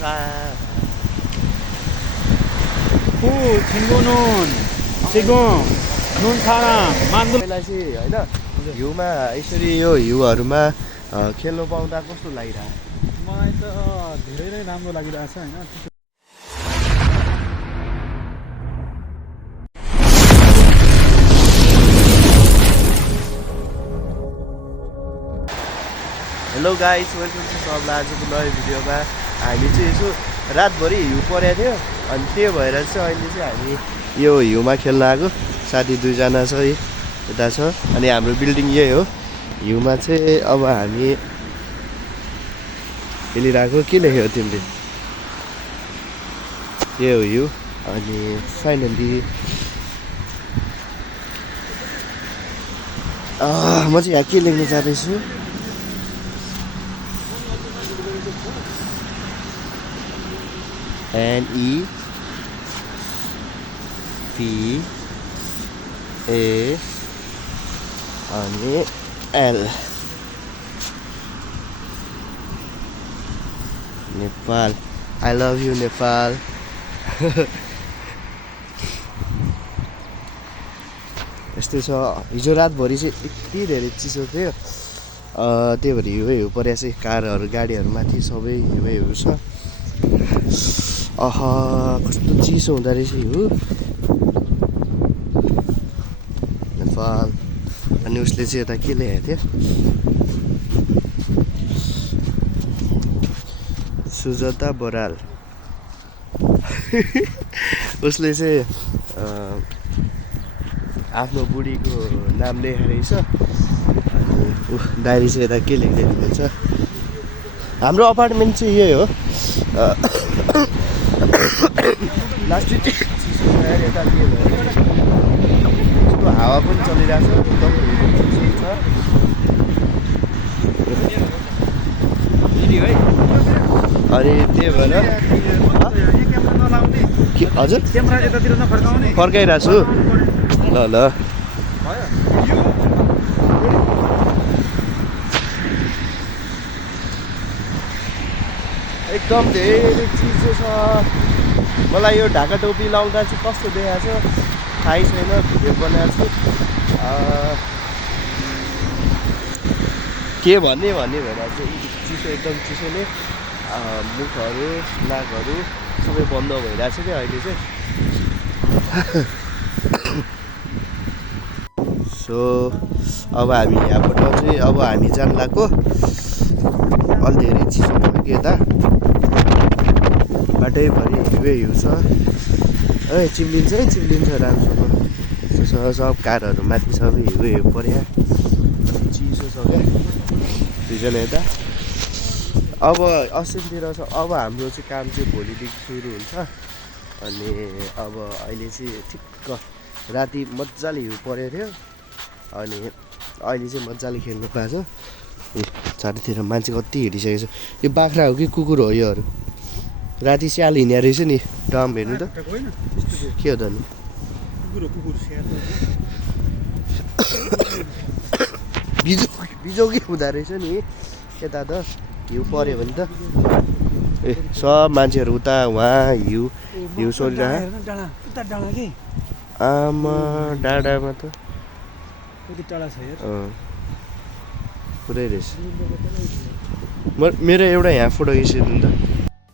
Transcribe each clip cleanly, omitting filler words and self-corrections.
후 친구는 지금 눈사람 만들 पहिला चाहिँ होइन हिउँमा यसरी यो हिउँहरूमा खेल्नु पाउँदा कस्तो लागिरहेको मलाई त धेरै नै राम्रो लागिरहेछ हैन हेलो गाइस वेलकम टु सबलाई आजको नयाँ भिडियोमा हामी चाहिँ यसो रातभरि हिउँ परेको थियो अनि त्यो भएर चाहिँ अहिले चाहिँ हामी यो हिउँमा खेल्न आएको साथी दुईजना छ यता छ अनि हाम्रो बिल्डिङ यही हो हिउँमा चाहिँ अब हामी खेलिरहेको के लेख्यो तिमीले यो हो हिउँ अनि फाइनली म चाहिँ यहाँ के लेख्न चाहँदैछु NEPAL अनि L Nepal I love you Nepal यस्तै छ हिजो रातभरि चाहिँ यति धेरै चिसो थियो त्यही भएर हिउँ परेको चाहिँ कारहरू गाडीहरू माथि सबै हिउँ छ कस्तो चिसो हुँदो रहेछ हिउँ नेपाल अनि उसले चाहिँ यता के ल्याएको थियो सुजाता बराल उसले चाहिँ आफ्नो बुढीको नाम लेखेको रहेछ अनि डायरी चाहिँ यता के लेख्दै हुनुहुन्छ हाम्रो अपार्टमेन्ट चाहिँ यही हो लास्ट यता के भयो यस्तो हावा पनि चलिरहेको छ एकदम चिसो छ अनि त्यही भएर हजुर फर्काइरहेको छु ल ल एकदम धेरै चिसो छ मलाई यो ढाका टोपी लाउँदा चाहिँ कस्तो देखाएको छ थाहै छैन भिडियो बनाएको छु के भन्ने भएर चाहिँ चिसो एकदम चिसोले मुखहरू नाकहरू सबै बन्द भइरहेको छ क्या अहिले चाहिँ सो अब हामी यहाँबाट चाहिँ अब हामी जान लाग्यो अलि धेरै चिसो भयो कि यता बाटैभरि हिउँ छ है चिम्लिन्छ राम्रोसँग सब कारहरू माथि सबै हिउँ पऱ्यो चिसो छ क्या दुईजना यता अब अस्तितिर छ अब हाम्रो चाहिँ काम चाहिँ भोलिदेखि सुरु हुन्छ अनि अब अहिले चाहिँ ठिक्क राति मजाले हिउँ परेको थियो अनि अहिले चाहिँ मजाले खेल्नु पाएको छ चारैतिर मान्छे कति हिँडिसकेको छ यो बाख्रा हो कि कुकुर हो योहरू राति स्याल हिँड्ने रहेछ नि डम हेर्नु त के हो त नि बिजोगी हुँदो रहेछ नि यता त हिउँ पऱ्यो भने त ए सब मान्छेहरू उता उहाँ हिउँ सोलिरहेको आमा डाँडामा त पुरै रहेछ मेरो एउटा यहाँ फोटो खिचिदिनु त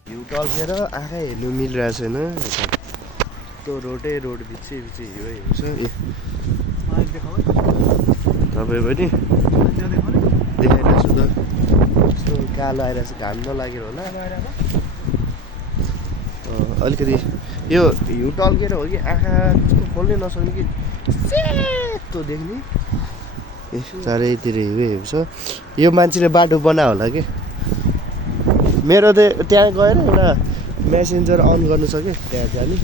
हिउँ टल्केर आँखा हेर्नु मिलिरहेको छैन त्यो रोड बिच हिउँ छ तपाईँ पनि देखाइरहेको छु त यस्तो कालो आइरहेको छ घाम नलागेर होला अलिकति यो हिउँ टल्केर हो कि आँखा त्यस्तो खोल्नै नसक्ने कि सेतो देख्ने ए चारैतिर हिउँ छ यो मान्छेले बाटो बना होला कि मेरो त त्यहाँ गएर एउटा मेसेन्जर अन गर्नु सक्यो त्यहाँ जाने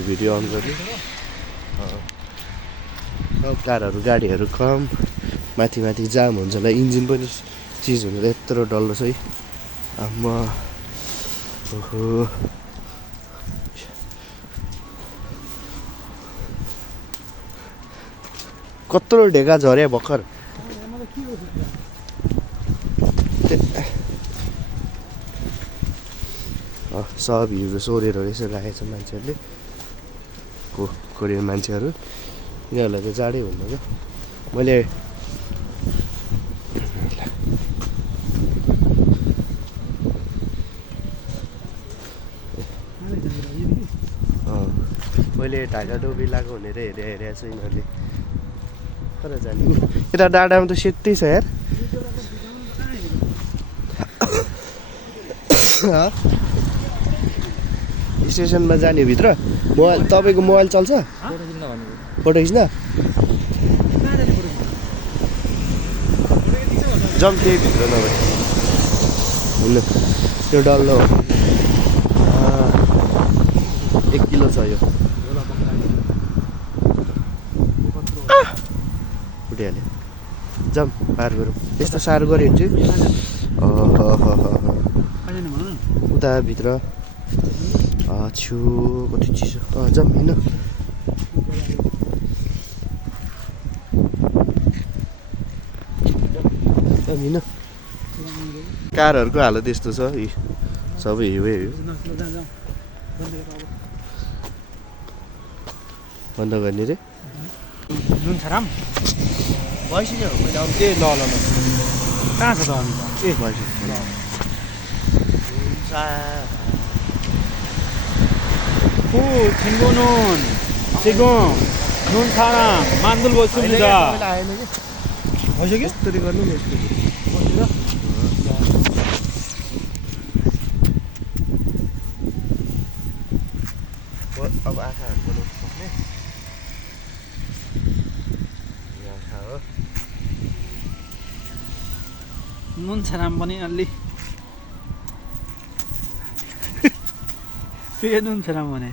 भिडियो अन गर्ने सब कारहरू गाडीहरू कम माथि जाम हुन्छ होला इन्जिन पनि चिज हुन्छ यत्रो डल्लो छ है आम्मा ओहो कत्रो ढेका झऱ्यो भर्खर सब हिरो सोरेर यसो राखेको छ मान्छेहरूले कोरियन मान्छेहरू यिनीहरूलाई त जाडै हुन्न क्या मैले मैले ढाका टोपी लगाएको भनेर हेरेको छ यिनीहरूले कता जाने यता डाँडामा त सेतै छ यार स्टेसनमा जाने भित्र मोबाइल तपाईँको मोबाइल चल्छ फोटो खिच्न जम त्यही भित्र नभए हुनु त्यो डल्लो 1 किलो छ यो उठिहाल्यो जाम पार गरौँ यस्तो साह्रो गऱ्यो भने चाहिँ उता भित्र छु कति चिसो जाम होइन होइन कारहरूको हालत यस्तो छ सबै हिउँ बन्द गर्ने रे नुनछराम भइसक्यो मैले अब त्यही ल कहाँ छ त अनि ए भइसक्यो छिङ्गो नुन सिगो नुनछराम मान्दुल बस्छु नि त आएन कि भइसक्यो यस्तरी गर्नु नि यस्तो अब आँखाहरू बनाउनु सक्ने आँखा हो नुनछराम पनि अलि के नुनछराम भने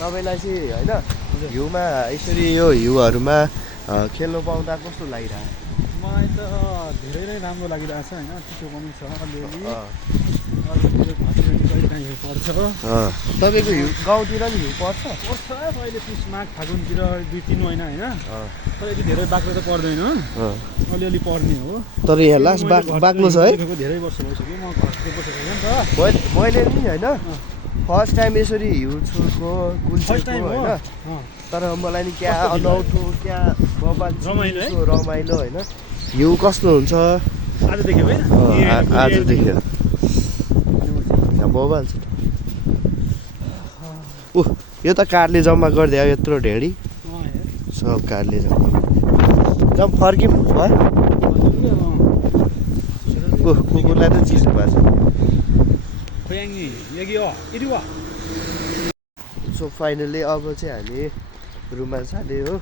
तपाईँलाई चाहिँ होइन हिउँमा यसरी यो हिउँहरूमा खेल्नु पाउँदा कस्तो लागिरहेको मलाई त धेरै नै राम्रो लागिरहेको छ होइन चिसो पनि छ अलिअलि हिउँ पर्छ तपाईँको हिउँ गाउँतिर नि हिउँ पर्छ पर्छ अहिले पुस माघ फागुनतिर 2-3 महिना होइन तर यति धेरै बाक्लो त पर्दैन अलिअलि पर्ने हो तर यहाँ लास्ट बाक्लो छ है धेरै वर्ष भइसक्यो म घरको बसेको होइन त मैले नि होइन फर्स्ट टाइम यसरी हिउँ छुको कुल्चेको होइन तर मलाई नि क्या अनौठो क्या रमाइलो होइन हिउँ कस्तो हुन्छ आज देख्यो है आज देख्यो मोबाइल छ यो त कारले जम्मा गरिदियो यत्रो ढेडी सब कारले जम्मा फर्किम भयो कुकुरलाई त चिसो भएको छ सो फाइनली अब चाहिँ हामी रुममा जाने हो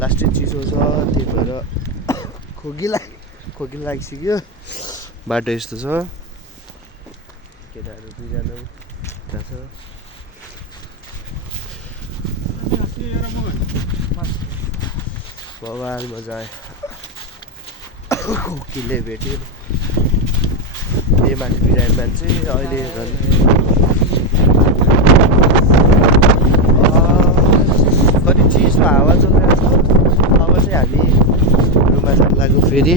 लास्टै चिसो छ त्यही भएर खोकी लागिसक्यो बाटो यस्तो छ केटाहरू 2जना उता छ बवाल मजा आयो खोकीले भेट्यो ए माथि बिरामी मान्छे अहिले कति चिसो हावा चलिरहेको छ अब चाहिँ हामी रुममा जानु लाग्यो फेरि